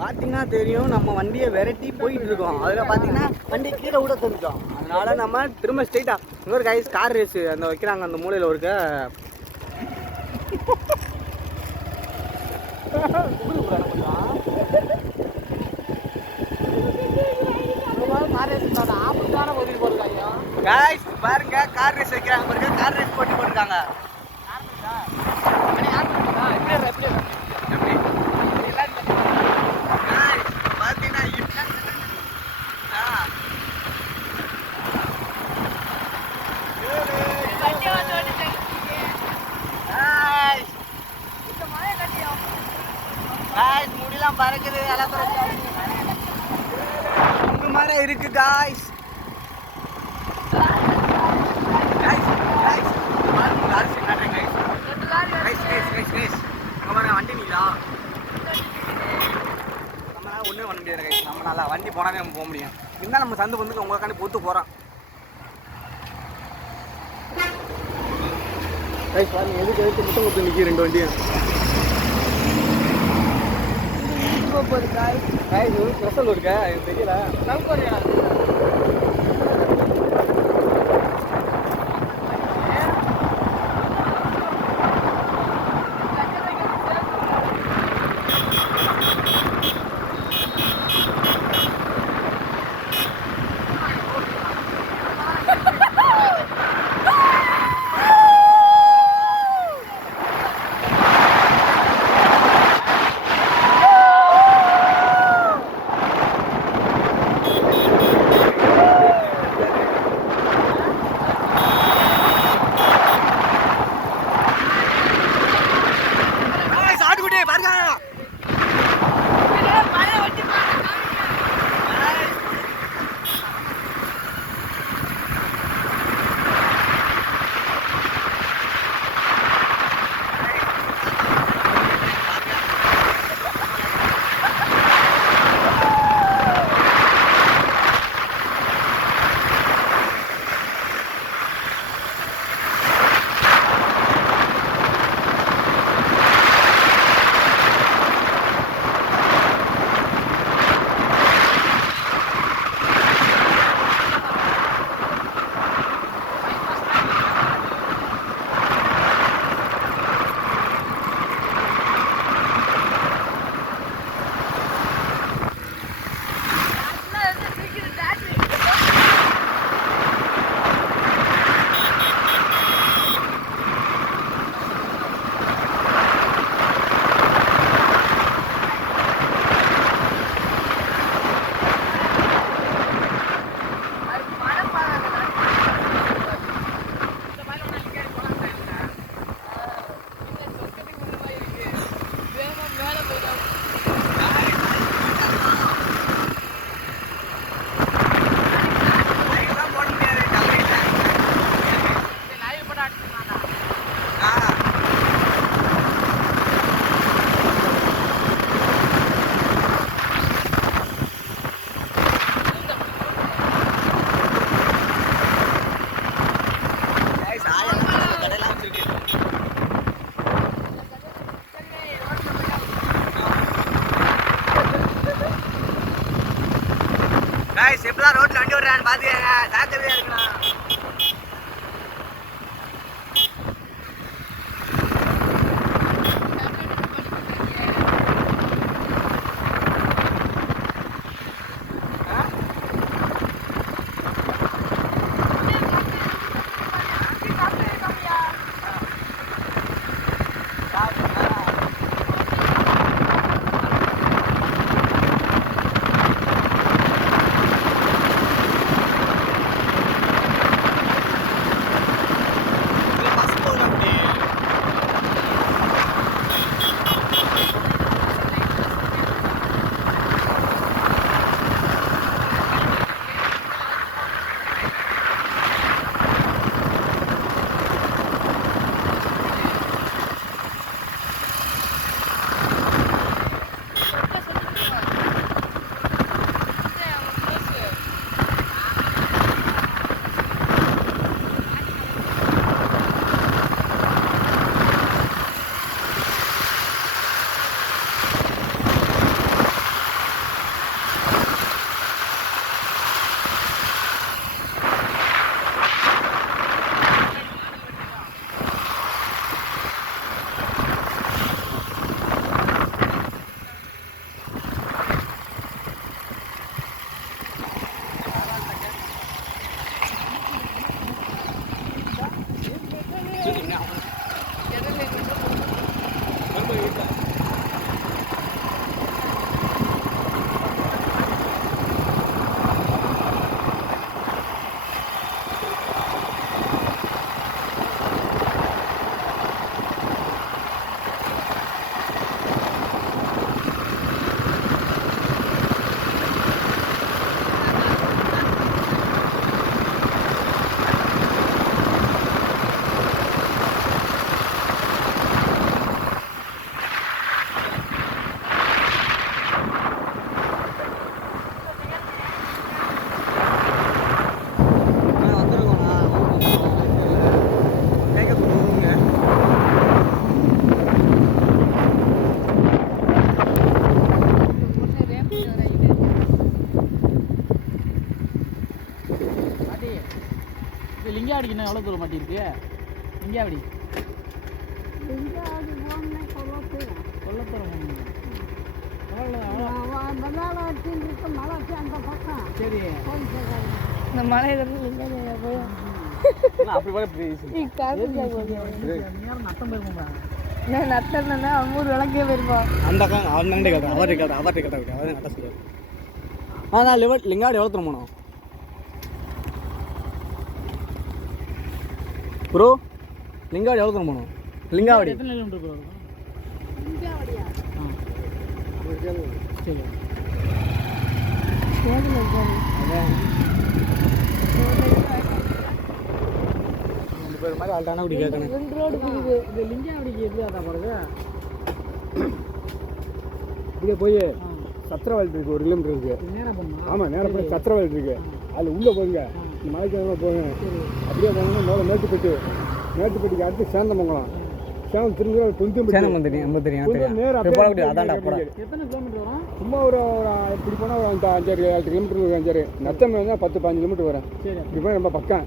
பார்த்தீங்கன்னா தெரியும், நம்ம வண்டியை விரட்டி போயிட்டு இருக்கோம். அதில் பார்த்தீங்கன்னா வண்டி கீழே விட தெரிஞ்சோம். அதனால நம்ம திரும்ப ஸ்ட்ரெயிட்டா இன்னொரு கைஸ் கார் ரேஸ் அந்த வைக்கிறாங்க அந்த மூலையில் இருக்க பாருங்க கார் ரேஸ் வைக்கிறாங்க பாருங்க. கார் ரேஸ் போட்டி போட்டிருக்காங்க. முடியலாம் பறக்குது உங்க மாதிரி இருக்கு காய்ஸ். வண்டி நீங்களா நம்மளால ஒன்றும் பண்ண முடியாது கைஸ். நம்மளால வண்டி போனாலே நம்ம போக முடியும். இருந்தாலும் நம்ம சந்து வந்து உங்களுக்காண்டி பொறுத்து போகிறோம் கைஸ். பாருங்க எதுக்கு எடுத்து முட்டை கொடுத்து நிற்கி ரெண்டு வண்டியும் கைஸ். ஒரு ஸ்பெஷல் இருக்கா எனக்கு தெரியல. गाइस எப்பலாம் ரோட்ல வண்டி ஓடுறான்னு பாத்துக்கங்க, ஜாக்கிரதையா இருக்கணும். லிங்காவடிக்கு என்ன எவ்வளோ தூரம் மாட்டிருக்கு? லிங்காவடி கொல்லத்தூரம் சரி இந்த மலையிலிருந்து அப்படி நட்டம் போயிருக்கோம். நட்டம்னா அவங்க விளக்கே போயிருப்போம். அந்த அவர்கிட்ட கேட்டேன் அவர்கிட்ட கேட்டேன் அவர் நட்ட சொல்லுவார். நான் லிங்காவடி எவ்வளோ தூரம் போனோம் ப்ரோ? லிங்காவடி எவ்வளோ தூரம் போனோம்? லிங்காவடி எத்தனை கிலோமீட்டர் ப்ரோ? லிங்காவடியா? சரி மாதிரி ஆள்டானா அப்படி கேட்கணும். 2 ரோடு போகுது. இந்த லிங்காவடிக்கு எப்படி ஆட்டா போகிறது? இங்கே போய் சத்திரவாயில் இருக்குது, 1 கிலோமீட்டர் இருக்குது. நேராக போகணும். ஆமாம், நேராக போய் சத்திரவாயில் இருக்குது. அதில் உள்ளே போங்க, இந்த மலைக்கு போங்க. அப்படியே போனோம்னா முதல்ல மேட்டுப்பட்டிக்கு அடுத்து சேந்தமங்கலம், சேலம் திரும்ப கொஞ்சம் சேலம் தெரியும் நேரம் எத்தனை கிலோமீட்டர் வரும்? சும்மா ஒரு இப்படி போனால் 5-7 கிலோமீட்டர் 5 நத்தம் வந்தால் 10-15 கிலோமீட்டர் வரும். சரி இப்படி போய் ரொம்ப பக்கம்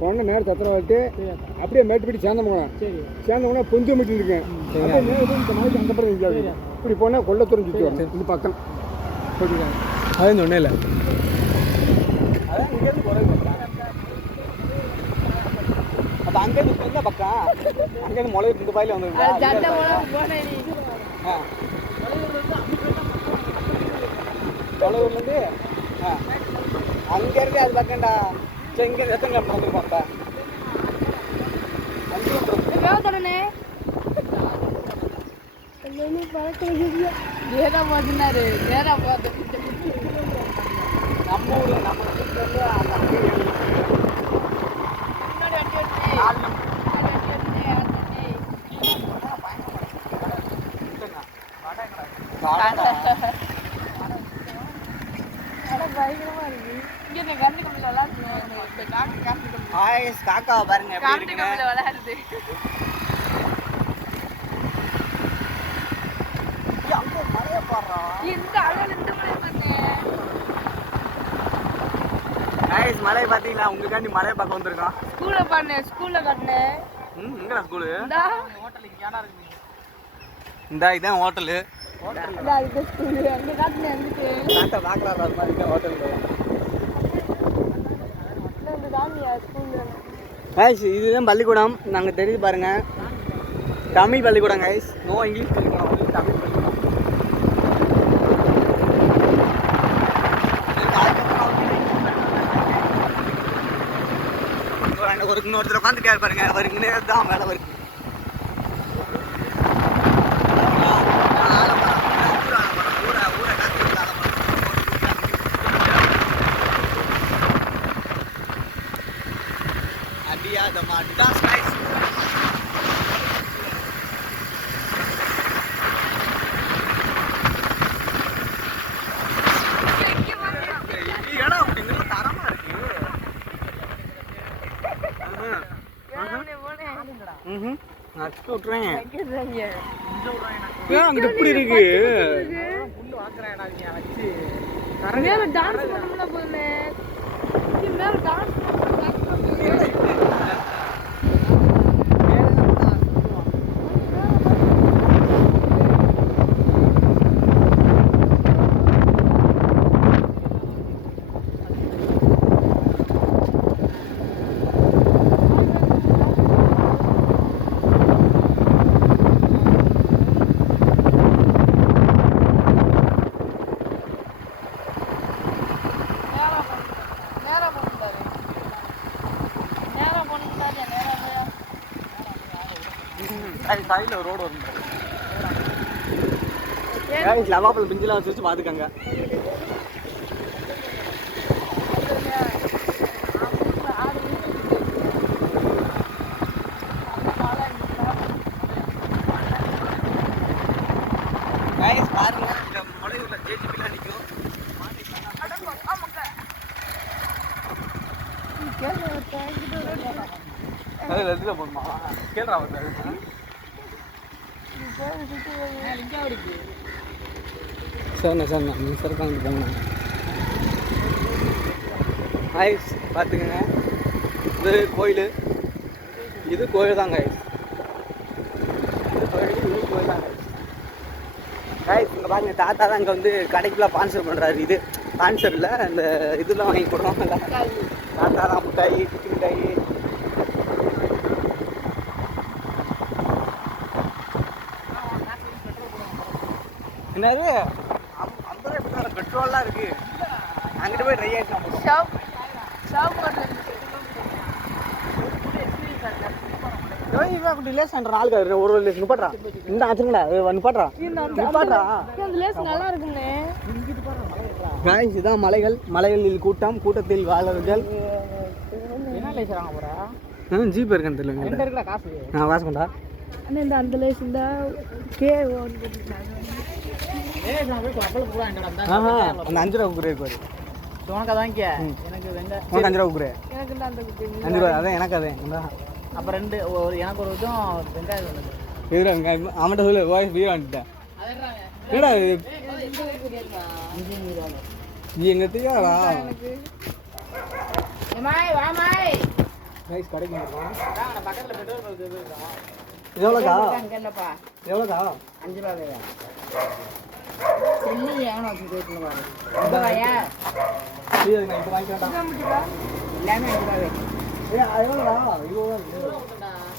போனால் நேரம் சத்திரவாயிட்டு அப்படியே மேட்டுப்பட்டி சேந்தமங்கலம், சேந்தமங்கலம் கொஞ்சம் மீட்டர் இருக்கேன். அப்படியே நேரம் இந்த மலைக்கு அந்த பக்கம் இருக்காது. இப்படி போனால் கொல்லத்தூரம் சுற்றி வரும். இது பக்கம் சொல்லிருக்காங்க. அது ஒன்றும் இல்லை. அப்போ அங்கேருந்து இருந்தால் பக்கம் அங்கேருந்து முளை 2 பாயில வந்துருக்கா? தொலைவூர்லேருந்து அங்கேருந்து அது பக்கம்டா. சரி, இங்கே எத்தனை கிலோமீட்டர் வந்துருப்போம்? நேரா பார்த்துனாரு. நேரா பார்த்து நம்ம ஊர் நம்ம வீட்டிலேருந்து அந்த பயங்கரமா இருக்கு. இங்க கண்ணு கம்மியில் விளையாடுறேன். காக்காவை பாருங்க கண்ணு கம்மியில் விளையாடுது. இந்த அழகு இந்த மலை பார்த்தேன். மலை பார்த்தீங்களா? உங்களுக்காண்டி மலையை பார்க்க வந்திருக்கோம். ஸ்கூல்ல காட்டினேன். எங்கடா ஸ்கூலு? ஹோட்டல் இங்கே ஏன்னா இருக்கு. இதான் ஹோட்டலு. இதுதான் பள்ளிக்கூடம். நாங்கள் தெரிஞ்சு பாருங்க, தமிழ் பள்ளிக்கூடம் கைஸ். நோ இங்கிலீஷ் பள்ளிக்கூடம், தமிழ் பள்ளிக்கூடம். இன்னொருத்தர் உட்காந்து கேட்க பாருங்க, அவருக்கு நேரம் தான் வேலை வருது. அங்கிட்டு இப்படி இருக்கு. மேல டான்ஸ் பண்ணல போதுமே. மேல டான்ஸ் சைடில் ரோடு வரும். லவாப்பழம் பிஞ்சிலாம் வச்சு பார்த்துக்கங்க. பாருங்க, இந்த முளையூர்ல ஜேசிபிலாம் நிற்கும். அதில் போகணுமா? கேள்றா சரிண்ணா சரிண்ணா, நீங்கள் சிறப்பாக வந்து போங்கண்ணா. பார்த்துக்கங்க. இது கோயில், இது கோயில் தான் கைஸ். இது கோயில் தான் கைஸ். இங்கே பாருங்க, தாத்தா தான் இங்கே வந்து கடைக்குலாம் ஸ்பான்சர் பண்ணுறாரு. இது ஸ்பான்சர் இல்லை, இந்த இதெல்லாம் வாங்கி போடுவாங்கல்ல, தாத்தா தான் முட்டாயி, சிக்கி மிட்டாயி. என்னது 50 ரூபா பெட்ரோல்லாம் இருக்கு. அங்கிட்டு போய் ட்ரை ஆகிட்டு ஷாப் ஹோட்டல் ஆளுக்கு ஒரு லேஸ் நிப்பாட்றா. இந்த ஆச்சுங்கடா நிப்பாட்றா நிப்பாட்றா. இந்த லேஸ் நல்லா இருக்குண்ணே. காய்ஸ் இதான் மலைகள், மலைகளில் கூட்டம், கூட்டத்தில் வாழ்வர்கள். என்ன லேஸ் வாங்க போறா? ஜிபே இருக்குன்னு தெரியல. என்கிட்ட இருக்கல காசு. நான் காசு கொண்டா. அண்ணே இந்த அந்த லேஸ் இந்த கே ஏய் நான் போய் கப்பல் பூரா என்னடா ஆஹா அந்த 5 ரூபா குக்குரே இருக்கு. உனக்கு வாங்கிக்க. எனக்கு வெங்க. உனக்கு 5 ரூபா குக்குரே. எனக்கு இந்த அந்த 5 ரூபா அதான் எனக்கு அதே. அப்ப ரெண்டு ஒரு எனக்கு ஒரு இதும் வெங்காயம் ஒன்று. வீரா அவன்கிட்ட சொல்லு வாய்ஸ் வீரா வந்துட்டேன். என்னடா நீ எங்க தெரியாதா? ஏமாய் வாமாய். கைஸ் கடைக்கு வந்துருக்கோம். நான் பக்கத்துல பெட்ரோல் பங்க் இருக்கோம். எவ்வளோக்கா? அங்க இல்லப்பா. எவ்வளோக்கா? 5 ரூபா வேற. செல்லி எவனோ வச்சு கேட்கல பாரு. 5 ரூபாயா? இது நான் இப்போ வாங்கிட்டேன்டா. எல்லாமே 5 ரூபா வேற. எவ்வளோடா? இவ்வளோ இருக்கு.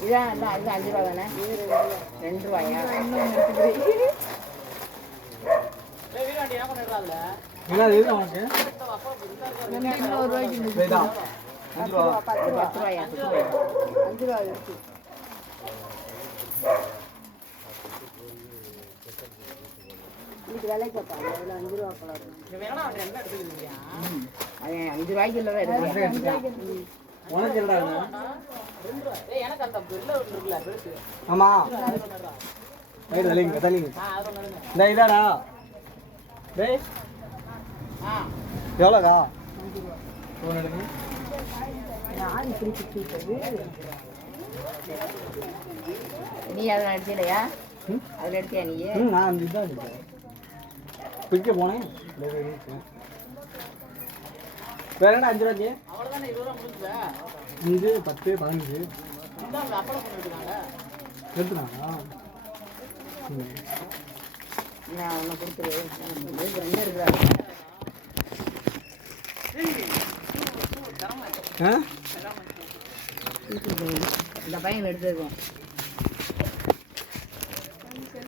இதான் இல்ல அது 5 ரூபா தானே? 2 ரூபாயா? இன்னும் எடுத்துக்கிறீ. ஏய் வீராண்டி என்ன பண்ணிடறால? என்ன இது உனக்கு? இன்னும் 1 ரூபாய்க்கு வேடா. 5 ரூபா. 10 ரூபாயா? 5 ரூபா இருக்கு. இது விலை போட்டாங்க. அதுல 5 ரூபா கலர். இது வேணா என்ன எடுத்துக்கிறியா? அது 5 ரூபாய்க்கு இல்ல எடுத்துக்கிறியா? உனக்கு என்னடா வேணும்? 2 ரூபா. ஏய் எனக்கு அந்த பில்ல இருக்குல பெருசு. ஆமா. ஏய் தலிங்க தலிங்க. அது ஒண்ணுங்க. இந்த இதாடா. டேய். எவ்வளோக்கா? 5 ரூபா. ஃபோன் எடுங்க. நான் இப்படி சுத்திட்டது. நீ அத எடுத்தியா? அதுல எடுத்தியா நீ? நான் அந்த இதான் எடுத்தேன். பிடிக்க போனேன். வேற என்ன 5 ரூபாய்க்கு? அவ்வளவுதானே 20 ரூபா முடிஞ்சா. 5 10 15. இந்த அப்பள பண்ணிட்டாங்க. எடுத்துனாங்களா? நான் உன்னை கொடுத்துரு. என்ன இருக்குடா? ஆ? இந்த பையன் எடுத்துருக்கோம்.